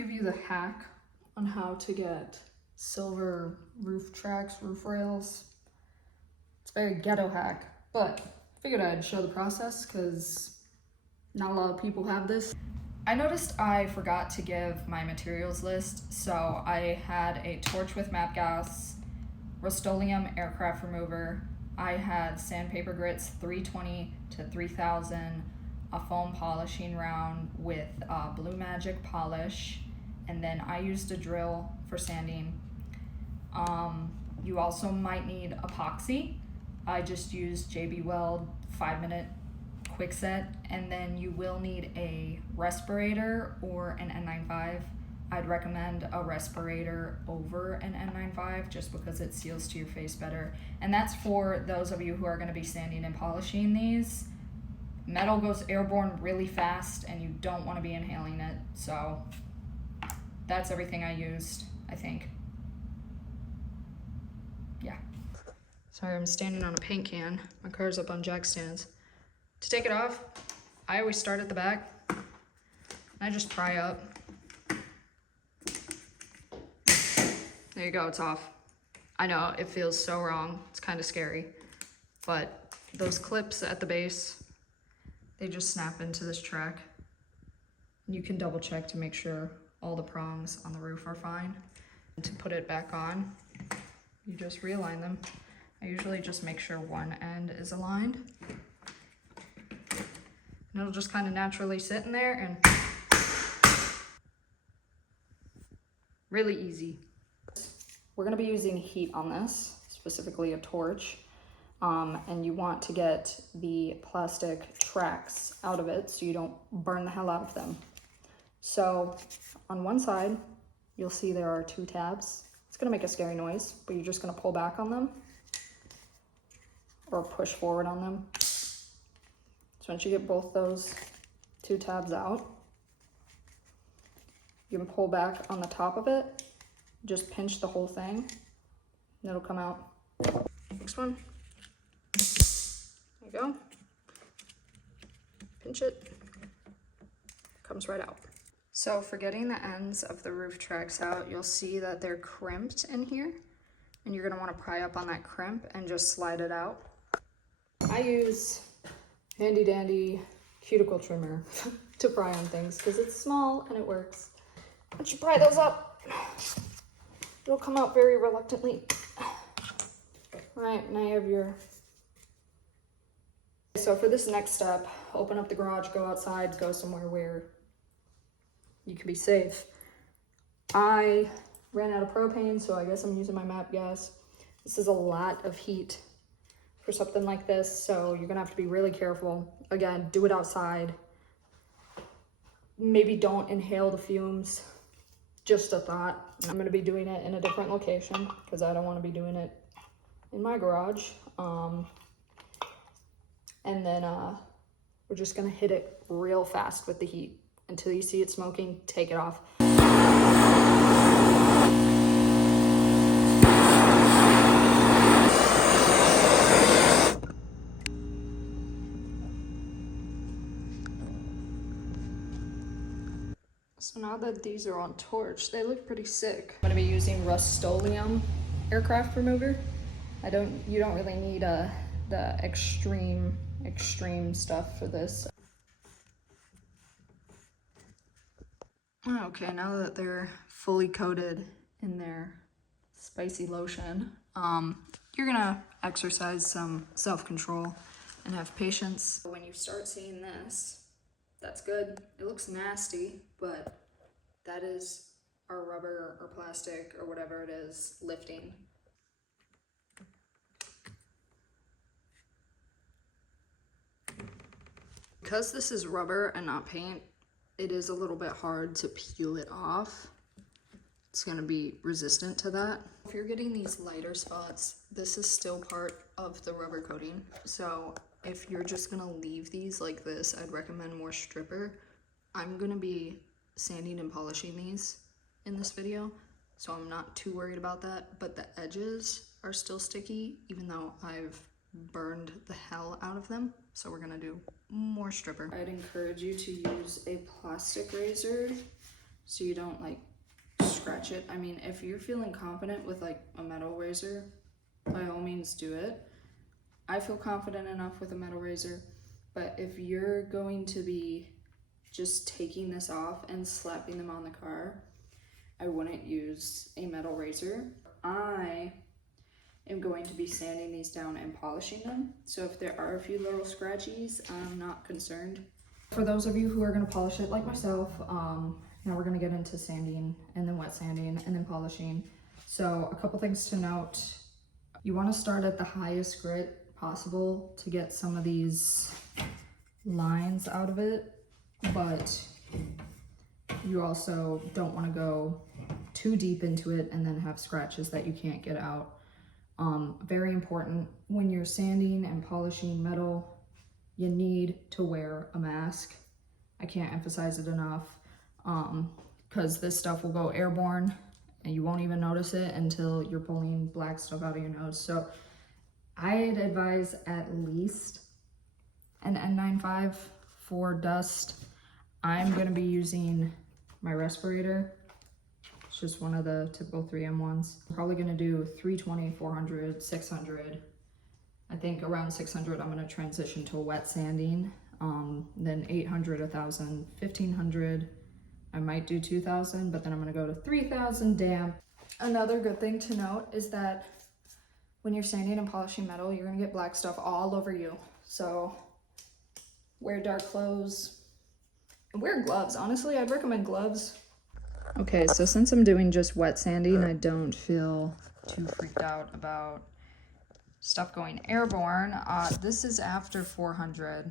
give you the hack on how to get silver roof tracks, roof rails. It's a very ghetto hack, but I figured I'd show the process because not a lot of people have this. I noticed I forgot to give my materials list, so I had a torch with MAP gas, Rust-Oleum aircraft remover, I had sandpaper grits 320 to 3000, a foam polishing round with Blue Magic polish, and then I used a drill for sanding. You also might need epoxy. I just used JB Weld 5-minute quick set, and then you will need a respirator or an N95. I'd recommend a respirator over an N95 just because it seals to your face better. And that's for those of you who are going to be sanding and polishing these. Metal goes airborne really fast and you don't want to be inhaling it. So that's everything I used, I think. Yeah. Sorry, I'm standing on a paint can. My car's up on jack stands. To take it off, I always start at the back. I just pry up. There you go, it's off. I know, it feels so wrong. It's kind of scary. But those clips at the base, they just snap into this track. And you can double check to make sure all the prongs on the roof are fine. And to put it back on, you just realign them. I usually just make sure one end is aligned. And it'll just kind of naturally sit in there and really easy. We're gonna be using heat on this, specifically a torch. And you want to get the plastic tracks out of it so you don't burn the hell out of them. So on one side, you'll see there are 2 tabs. It's gonna make a scary noise, but you're just gonna pull back on them or push forward on them. So once you get both those 2 tabs out, you can pull back on the top of it, just pinch the whole thing, and it'll come out. Next one. There you go. Pinch it. Comes right out. So for getting the ends of the roof tracks out, you'll see that they're crimped in here, and you're gonna wanna pry up on that crimp and just slide it out. I use handy dandy cuticle trimmer to pry on things because it's small and it works. Once you pry those up, it'll come out very reluctantly. All right, now you have your... So for this next step, open up the garage, go outside, go somewhere where you can be safe. I ran out of propane, so I guess I'm using my MAP gas. This is a lot of heat for something like this, so you're gonna have to be really careful. Again, do it outside. Maybe don't inhale the fumes. Just a thought. I'm gonna be doing it in a different location because I don't want to be doing it in my garage. And then we're just gonna hit it real fast with the heat until you see it smoking. Take it off. So now that these are on torch, they look pretty sick. I'm gonna be using Rust-Oleum aircraft remover. You don't really need the extreme stuff for this. Okay, now that they're fully coated in their spicy lotion, you're gonna exercise some self-control and have patience. When you start seeing this, that's good. It looks nasty, but that is our rubber or plastic or whatever it is lifting. Because this is rubber and not paint, it is a little bit hard to peel it off. It's gonna be resistant to that. If you're getting these lighter spots, this is still part of the rubber coating. So if you're just gonna leave these like this, I'd recommend more stripper. I'm gonna be sanding and polishing these in this video, so I'm not too worried about that, but the edges are still sticky, even though I've burned the hell out of them. So we're gonna do more stripper. I'd encourage you to use a plastic razor so you don't like scratch it. I mean, if you're feeling confident with like a metal razor, by all means do it. I feel confident enough with a metal razor, but if you're going to be just taking this off and slapping them on the car, I wouldn't use a metal razor. I am going to be sanding these down and polishing them, so if there are a few little scratchies, I'm not concerned. For those of you who are going to polish it like myself, now we're going to get into sanding and then wet sanding and then polishing. So a couple things to note. You want to start at the highest grit possible to get some of these lines out of it, but you also don't want to go too deep into it and then have scratches that you can't get out. Very important, when you're sanding and polishing metal, you need to wear a mask. I can't emphasize it enough, because this stuff will go airborne and you won't even notice it until you're pulling black stuff out of your nose. So I'd advise at least an N95 for dust. I'm gonna be using my respirator. It's just one of the typical 3M ones. I'm probably gonna do 320, 400, 600. I think around 600 I'm gonna transition to wet sanding. Then 800, 1000, 1500. I might do 2000, but then I'm gonna go to 3000 damp. Another good thing to note is that when you're sanding and polishing metal, you're gonna get black stuff all over you. So wear dark clothes and wear gloves. Honestly, I'd recommend gloves. Okay, so since I'm doing just wet sanding, I don't feel too freaked out about stuff going airborne. This is after 400.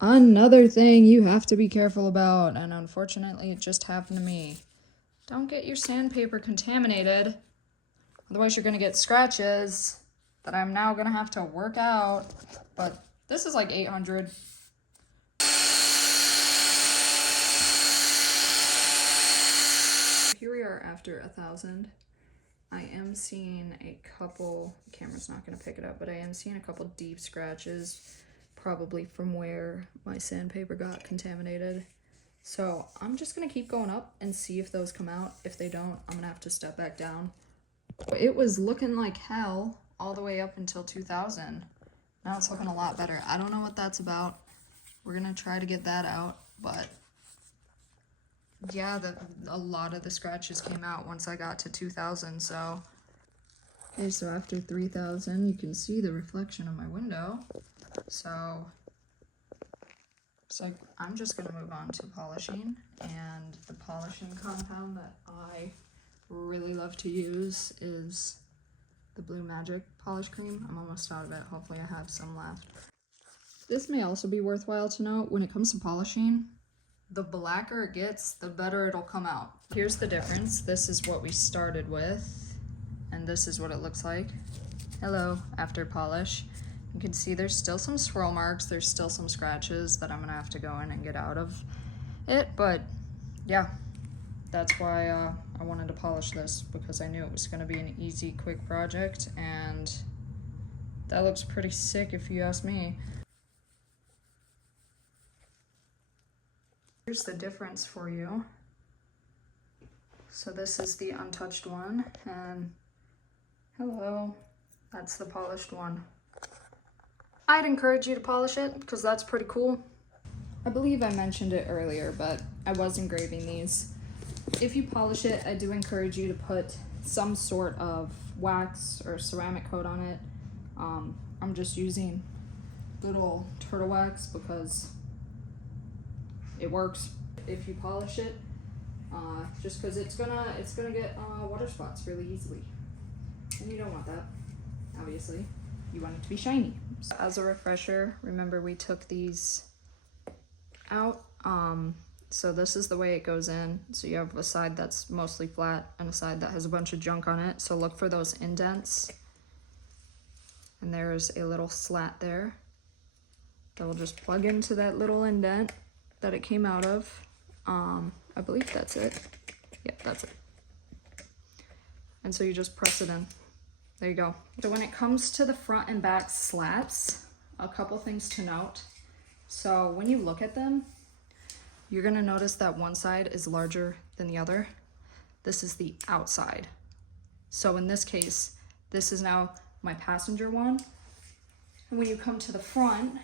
Another thing you have to be careful about, and unfortunately it just happened to me. Don't get your sandpaper contaminated. Otherwise you're gonna get scratches that I'm now gonna have to work out. But this is like 800. Here we are after 1000. I am seeing a couple, the camera's not gonna pick it up, but I am seeing a couple deep scratches, probably from where my sandpaper got contaminated. So I'm just gonna keep going up and see if those come out. If they don't, I'm gonna have to step back down. It was looking like hell all the way up until 2000. Now it's looking a lot better. I don't know what that's about. We're gonna try to get that out, but yeah, a lot of the scratches came out once I got to 2000, so. Okay, so after 3000, you can see the reflection of my window. So I'm just gonna move on to polishing, and the polishing compound that I really love to use is the Blue Magic polish cream. I'm almost out of it. Hopefully I have some left. This may also be worthwhile to note when it comes to polishing. The blacker it gets, the better it'll come out. Here's the difference. This is what we started with, and this is what it looks like. Hello, after polish. You can see there's still some swirl marks, there's still some scratches that I'm gonna have to go in and get out of it, but yeah, that's why I wanted to polish this, because I knew it was gonna be an easy, quick project, and that looks pretty sick if you ask me. Here's the difference for you. So this is the untouched one, and hello, that's the polished one. I'd encourage you to polish it because that's pretty cool. I believe I mentioned it earlier, but I was engraving these. If you polish it, I do encourage you to put some sort of wax or ceramic coat on it. I'm just using little turtle wax because it works. If you polish it, just because it's gonna get water spots really easily, and you don't want that. Obviously, you want it to be shiny. So as a refresher, remember we took these out. So this is the way it goes in. So you have a side that's mostly flat and a side that has a bunch of junk on it. So look for those indents. And there's a little slat there that will just plug into that little indent that it came out of. I believe that's it. Yeah, that's it. And so you just press it in. There you go. So when it comes to the front and back slats, a couple things to note. So when you look at them, you're gonna notice that one side is larger than the other. This is the outside. So in this case, this is now my passenger one. And when you come to the front,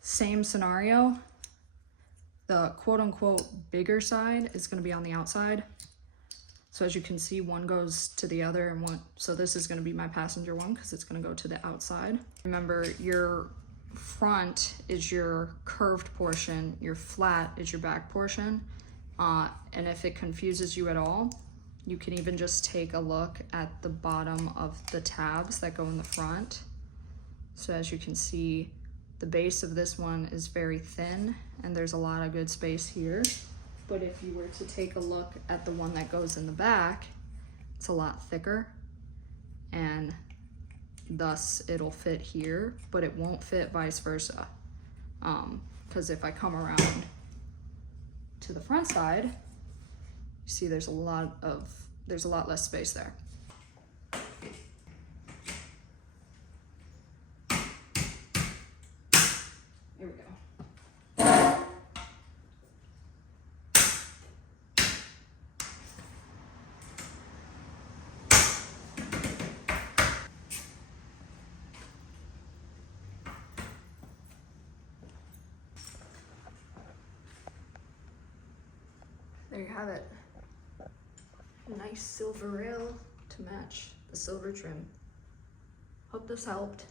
same scenario. The quote unquote bigger side is going to be on the outside. So as you can see, one goes to the other and one, so this is going to be my passenger one because it's going to go to the outside. Remember, your front is your curved portion, your flat is your back portion. And if it confuses you at all, you can even just take a look at the bottom of the tabs that go in the front. So as you can see, the base of this one is very thin and there's a lot of good space here. But if you were to take a look at the one that goes in the back, it's a lot thicker and thus it'll fit here, but it won't fit vice versa. Because if I come around to the front side, you see there's a lot less space there. Here we go. There you have it. Nice silver rail to match the silver trim. Hope this helped.